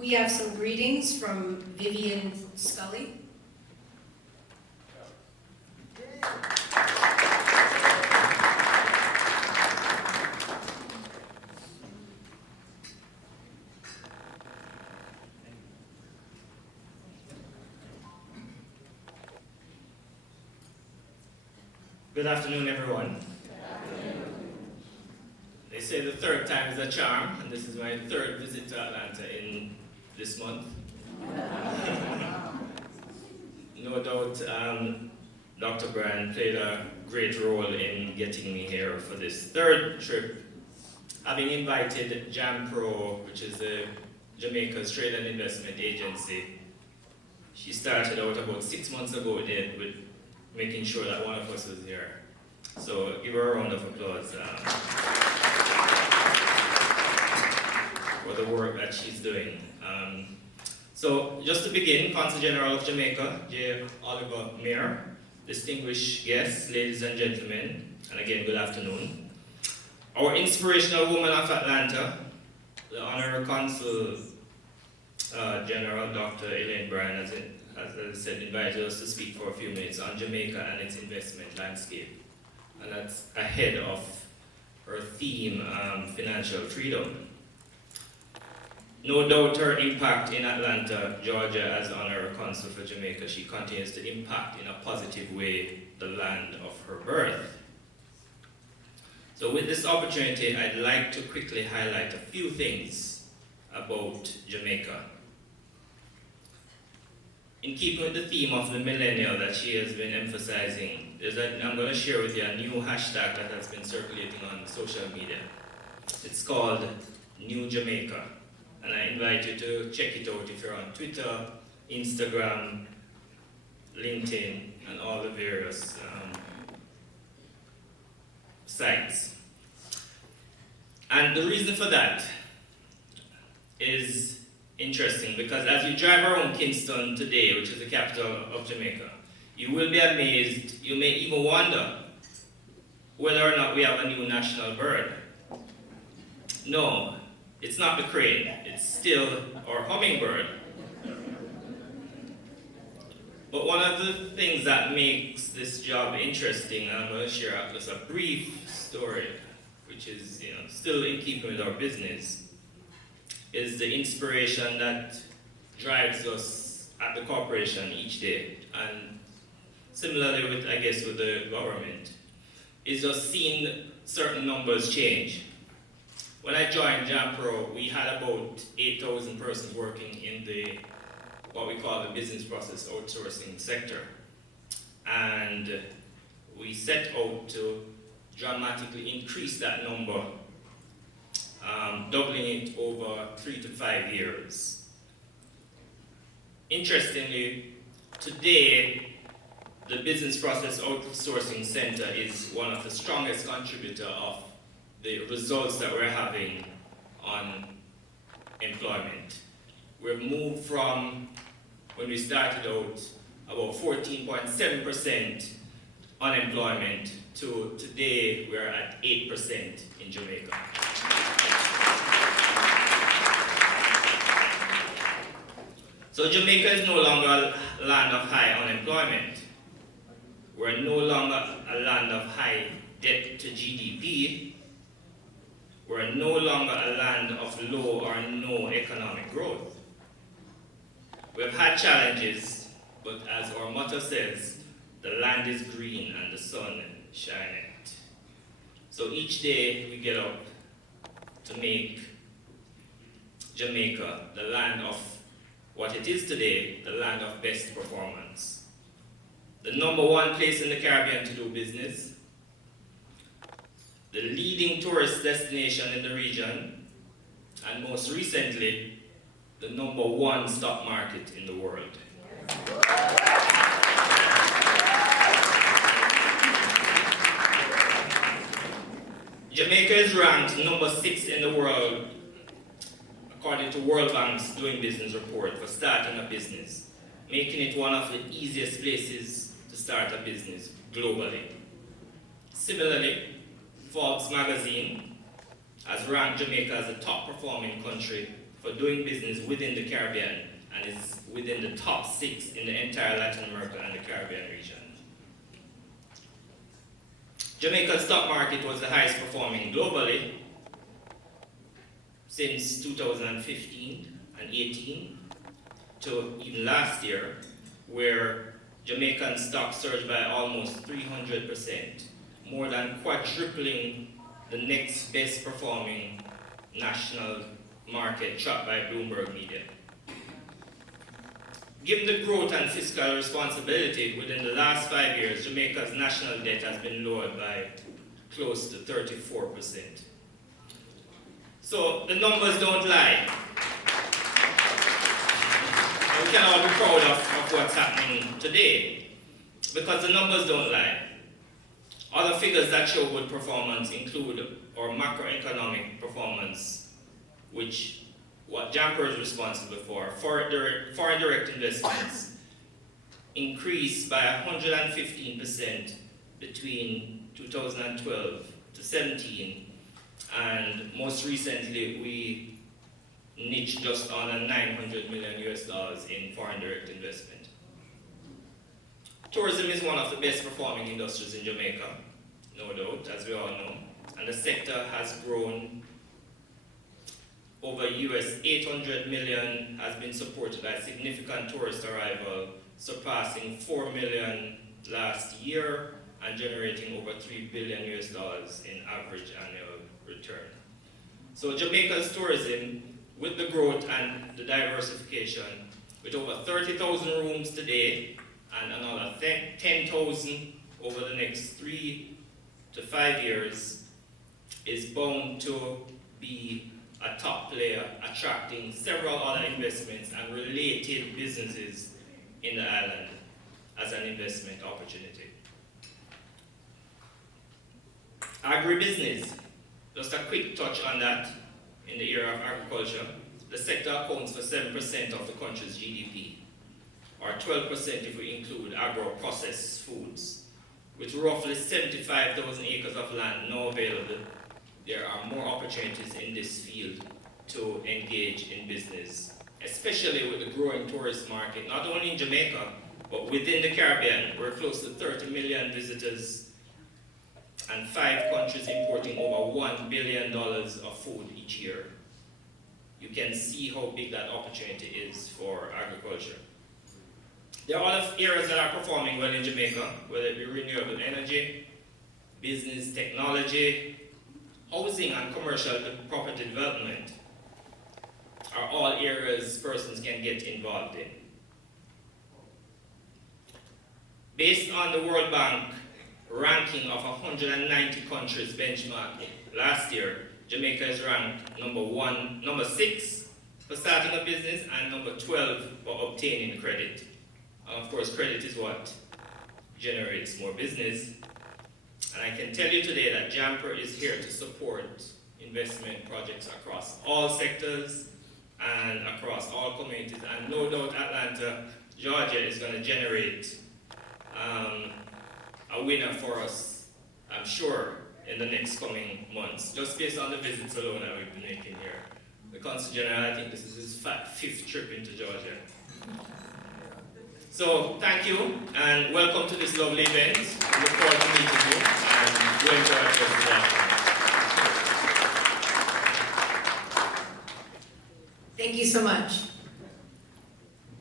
We have some greetings from Vivion Scully. Good afternoon, everyone. They say the third time is a charm, and this is my third visit to Atlanta in this month. No doubt, Dr. Brand played a great role in getting me here for this third trip, having invited JAMPRO, which is Jamaica's trade and investment agency. She started out about 6 months ago with making sure that one of us was here. So give her a round of applause for the work that she's doing. So just to begin, Consul General of Jamaica, J. Oliver Mayer, distinguished guests, ladies and gentlemen, and again, good afternoon. Our inspirational woman of Atlanta, the Honorary Consul General, Dr. Elaine Bryan, as I said, invited us to speak for a few minutes on Jamaica and its investment landscape. And that's ahead of her theme, financial freedom. No doubt her impact in Atlanta, Georgia, as Honorary Consul for Jamaica, she continues to impact in a positive way the land of her birth. So with this opportunity, I'd like to quickly highlight a few things about Jamaica. In keeping with the theme of the millennial that she has been emphasizing, I'm going to share with you a new hashtag that has been circulating on social media. It's called New Jamaica. And I invite you to check it out if you're on Twitter, Instagram, LinkedIn, and all the various sites. And the reason for that is interesting because as you drive around Kingston today, which is the capital of Jamaica, you will be amazed, you may even wonder whether or not we have a new national bird. No, it's not the crane, it's still our hummingbird. But one of the things that makes this job interesting, and I'm going to share just a brief story, which is still in keeping with our business, is the inspiration that drives us at the corporation each day. And similarly with the government, is just seeing certain numbers change. When I joined JAMPRO, we had about 8,000 persons working in what we call the business process outsourcing sector. And we set out to dramatically increase that number, doubling it over 3 to 5 years. Interestingly, today, the business process outsourcing center is one of the strongest contributors of the results that we're having on employment. We've moved from, when we started out, about 14.7% unemployment to today we're at 8% in Jamaica. So Jamaica is no longer a land of high unemployment. We're no longer a land of high debt to GDP. We're no longer a land of low or no economic growth. We've had challenges, but as our motto says, the land is green and the sun shineth. So each day we get up to make Jamaica the land of what it is today, the land of best performance. The #1 place in the Caribbean to do business, the leading tourist destination in the region, and most recently, the #1 stock market in the world. Jamaica is ranked #6 in the world according to World Bank's Doing Business report for starting a business, making it one of the easiest places to start a business globally. Similarly, Forbes magazine has ranked Jamaica as a top performing country for doing business within the Caribbean and is within the top 6 in the entire Latin America and the Caribbean region. Jamaica's stock market was the highest performing globally since 2015 and 18 to even last year, where Jamaican stocks surged by almost 300%, more than quadrupling the next best performing national market tracked by Bloomberg Media. Given the growth and fiscal responsibility within the last 5 years, Jamaica's national debt has been lowered by close to 34%. So the numbers don't lie. And we can all be proud of what's happening today, because the numbers don't lie. Other figures that show good performance include our macroeconomic performance, which what JAMPRO is responsible for. Foreign direct investments increased by 115% between 2012 to 17, and most recently we niched just under $900 million in foreign direct investment. Tourism is one of the best performing industries in Jamaica, no doubt, as we all know, and the sector has grown. Over $800 million has been supported by significant tourist arrival, surpassing 4 million last year and generating over $3 billion in average annual return. So Jamaica's tourism, with the growth and the diversification, with over 30,000 rooms today and another 10,000 over the next 3 to 5 years, is bound to be a top player, attracting several other investments and related businesses in the island as an investment opportunity. Agribusiness, just a quick touch on that in the area of agriculture. The sector accounts for 7% of the country's GDP, or 12% if we include agro-processed foods. With roughly 75,000 acres of land now available, there are more opportunities in this field to engage in business, especially with the growing tourist market, not only in Jamaica, but within the Caribbean. We're close to 30 million visitors and 5 countries importing over $1 billion of food each year. You can see how big that opportunity is for agriculture. There are other areas that are performing well in Jamaica, whether it be renewable energy, business technology, housing and commercial property development are all areas persons can get involved in. Based on the World Bank ranking of 190 countries benchmark last year, Jamaica is ranked number 6 for starting a business and number 12 for obtaining credit. And of course, credit is what generates more business. And I can tell you today that JAMPRO is here to support investment projects across all sectors and across all communities. And no doubt Atlanta, Georgia is going to generate a winner for us, I'm sure, in the next coming months, just based on the visits alone that we've been making here. The Consul General, I think this is his 5th trip into Georgia. So thank you and welcome to this lovely event. We look forward to meeting you and you enjoy the rest of the afternoon. Thank you so much.